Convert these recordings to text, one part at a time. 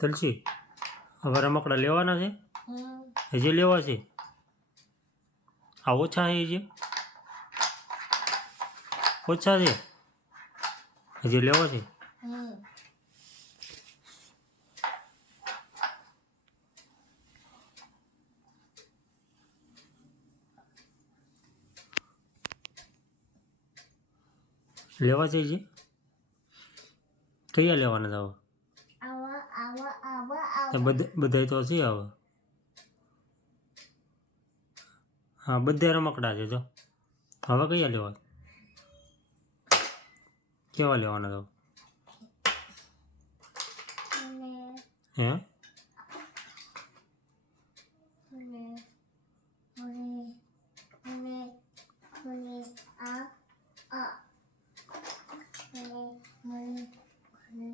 તલસી? હવે રમકડા લેવાના છે? હજી લેવા છે? આ ઓછા છે હજી? ઓછા છે? હજી લેવા છે? લેવા છે હજી? કયા લેવાના છે બધા બધા તો છે હવે હા બધા રમકડા છે જો હવે કયા લેવા કેવા લેવાના તો મને હે મને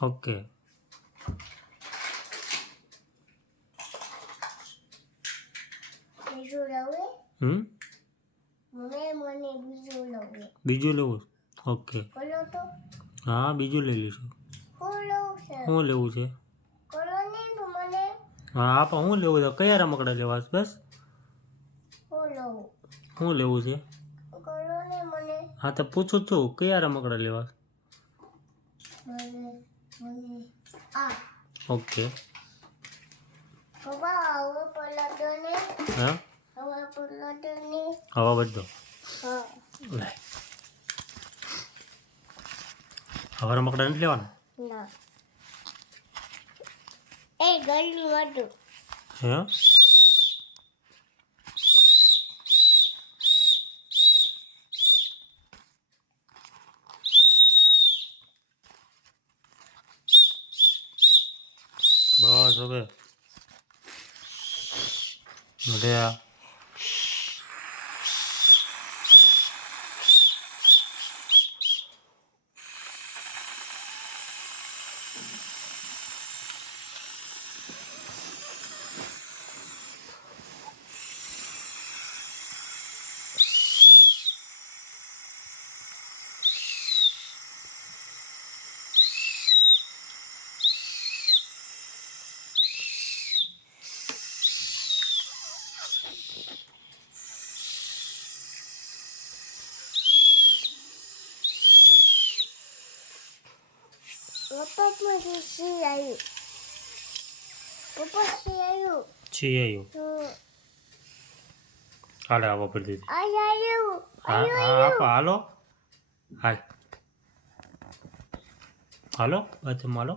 ઓકે બીજું લવે હમ મને મને બીજું લવે બીજું લેવું છે? ઓકે બોલો તો હા બીજું લઈ લઈશું હું લઉં છે શું લેવું છે બોલો ને તો મને હા આપા શું લેવું છે કયા રમકડા લેવા છે બસ હું લઉં શું લેવું છે બોલો ને મને હા તો પૂછું જ છું કયા રમકડા લેવા છે? આ ઓકે. પપ્પા હવે પલટો ને. હા? હવે પલટો ને. હવા બધો. હા. લે. હવા રમકડા નથી લેવાના? ના. એ ગળ્યું હતું. હે? બસ હવે હવે સી આવ્યું છી આવ્યું હમ. હાલે, આવો કરી દીધી. આપો, હાલો. હાલ હાલો બાથરૂમ હાલો.